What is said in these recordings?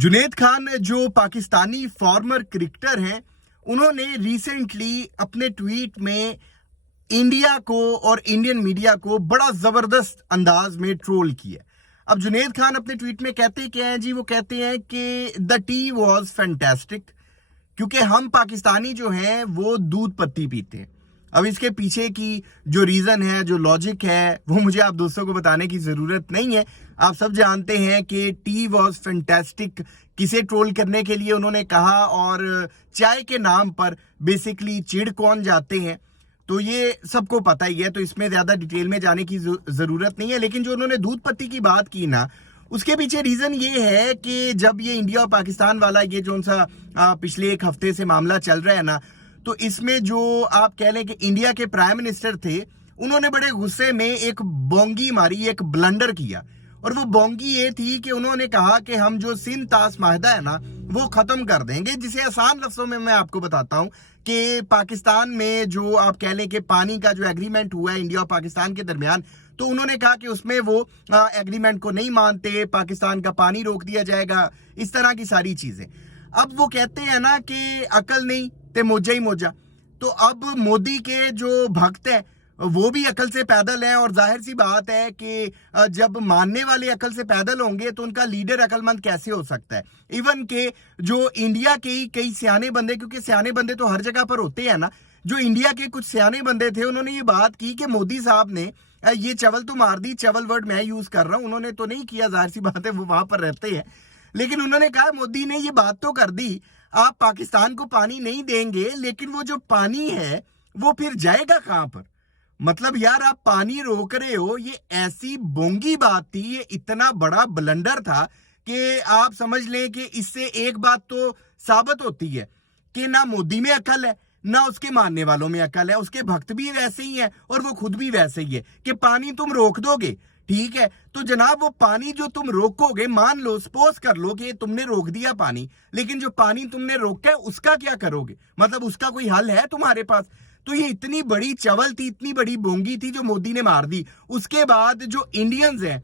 जुनैद खान जो Pakistani farmer cricketer हैं, उन्होंने रिसेंटली अपने ट्वीट में इंडिया को और इंडियन मीडिया को बड़ा जबरदस्त अंदाज में ट्रोल किया। अब जुनैद खान अपने ट्वीट में कहते क्या हैं जी, वो कहते हैं कि द टी वॉज फैंटास्टिक, क्योंकि हम पाकिस्तानी जो हैं वो दूध पत्ती पीते हैं। अब इसके पीछे की जो रीजन है, जो लॉजिक है, वो मुझे आप दोस्तों को बताने की जरूरत नहीं है। आप सब जानते हैं कि टी वॉज फैंटास्टिक किसे ट्रोल करने के लिए उन्होंने कहा, और चाय के नाम पर बेसिकली चिढ़ कौन जाते हैं, तो ये सबको पता ही है, तो इसमें ज्यादा डिटेल में जाने की जरूरत नहीं है। लेकिन जो उन्होंने दूध पत्ती की बात की ना, उसके पीछे रीजन ये है कि जब ये इंडिया और पाकिस्तान वाला ये जो सा पिछले एक हफ्ते से मामला चल रहा है ना, तो इसमें जो आप कह लें कि इंडिया के प्राइम मिनिस्टर थे, उन्होंने बड़े गुस्से में एक बोंगी मारी, एक ब्लंडर किया। और वो बोंगी ये थी कि उन्होंने कहा कि हम जो सिंध ताश माहिदा है ना, वो खत्म कर देंगे। जिसे आसान लफ्जों में मैं आपको बताता हूं कि पाकिस्तान में जो आप कह लें कि पानी का जो एग्रीमेंट हुआ है इंडिया और पाकिस्तान के दरमियान, तो उन्होंने कहा कि उसमें वो एग्रीमेंट को नहीं मानते, पाकिस्तान का पानी रोक दिया जाएगा, इस तरह की सारी चीजें। अब वो कहते हैं ना कि अकल नहीं ते मोजा ही मोजा। तो अब मोदी के जो भक्त हैं वो भी अकल से पैदल हैं, और जाहिर सी बात है कि जब मानने वाले अकल से पैदल होंगे तो उनका लीडर अकलमंद कैसे हो सकता है। इवन के जो इंडिया के ही कई सियाने बंदे, क्योंकि सियाने बंदे तो हर जगह पर होते हैं ना, जो इंडिया के कुछ सियाने बंदे थे, उन्होंने ये बात की कि मोदी साहब ने ये चवल तो मार दी। चवल वर्ड मैं यूज कर रहा हूं, उन्होंने तो नहीं किया, जाहिर सी बात है वो वहां पर रहते हैं। लेकिन उन्होंने कहा मोदी ने ये बात तो कर दी, आप पाकिस्तान को पानी नहीं देंगे, लेकिन वो जो पानी है वो फिर जाएगा कहां पर। मतलब यार, आप पानी रोक रहे हो, ये ऐसी बोंगी बात थी, ये इतना बड़ा ब्लंडर था कि आप समझ लें कि इससे एक बात तो साबित होती है कि ना मोदी में अकल है, ना उसके मानने वालों में अकल है। उसके भक्त भी वैसे ही हैं और वो खुद भी वैसे ही है कि पानी तुम रोक दोगे, ठीक है, तो जनाब वो पानी जो तुम रोकोगे, मान लो सपोज कर लो कि तुमने रोक दिया पानी, लेकिन जो पानी तुमने रोका है उसका क्या करोगे? मतलब उसका कोई हल है तुम्हारे पास? तो ये इतनी बड़ी चवल थी, इतनी बड़ी बोंगी थी जो मोदी ने मार दी। उसके बाद जो इंडियंस हैं,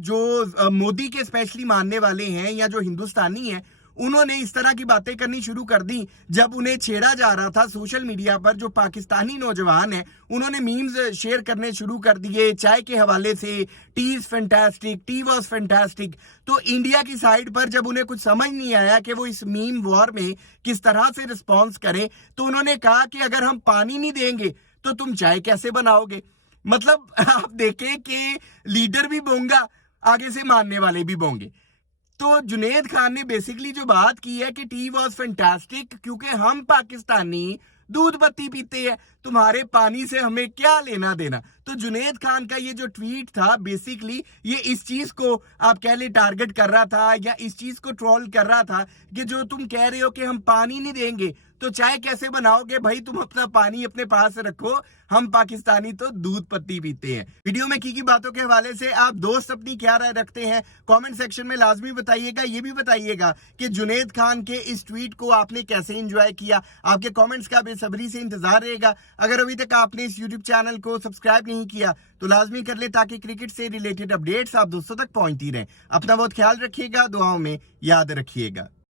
जो मोदी के स्पेशली मानने वाले हैं या जो हिंदुस्तानी हैं, उन्होंने इस तरह की बातें करनी शुरू कर दी। जब उन्हें छेड़ा जा रहा था सोशल मीडिया पर, जो पाकिस्तानी नौजवान हैं, उन्होंने मीम्स शेयर करने शुरू कर दिए चाय के हवाले से, T is fantastic, T was fantastic. तो इंडिया की साइड पर जब उन्हें कुछ समझ नहीं आया कि वो इस मीम वॉर में किस तरह से रिस्पॉन्स करें, तो उन्होंने कहा कि अगर हम पानी नहीं देंगे तो तुम चाय कैसे बनाओगे। मतलब आप देखें कि लीडर भी बोंगा, आगे से मानने वाले भी बोंगे। तो जुनैद खान ने बेसिकली जो बात की है कि टी वॉज फैंटास्टिक, क्योंकि हम पाकिस्तानी दूध पत्ती पीते हैं, तुम्हारे पानी से हमें क्या लेना देना। तो जुनैद खान का ये जो ट्वीट था, बेसिकली ये इस चीज को आप कह ले टारगेट कर रहा था, या इस चीज को ट्रोल कर रहा था कि जो तुम कह रहे हो कि हम पानी नहीं देंगे तो चाय कैसे बनाओगे भाई, तुम अपना पानी अपने पास रखो, हम पाकिस्तानी तो दूध पत्ती पीते हैं। वीडियो में की बातों के हवाले से आप दोस्त अपनी क्या राय रखते हैं, कमेंट सेक्शन में लाजमी बताइएगा। ये भी बताइएगा कि जुनैद खान के इस ट्वीट को आपने कैसे एंजॉय किया। आपके कमेंट्स का बेसब्री से इंतजार रहेगा। अगर अभी तक आपने इस यूट्यूब चैनल को सब्सक्राइब नहीं किया तो लाजमी कर ले, ताकि क्रिकेट से रिलेटेड अपडेट्स आप दोस्तों तक पहुंचती रहें। अपना बहुत ख्याल रखिएगा, दुआओं में याद रखिएगा।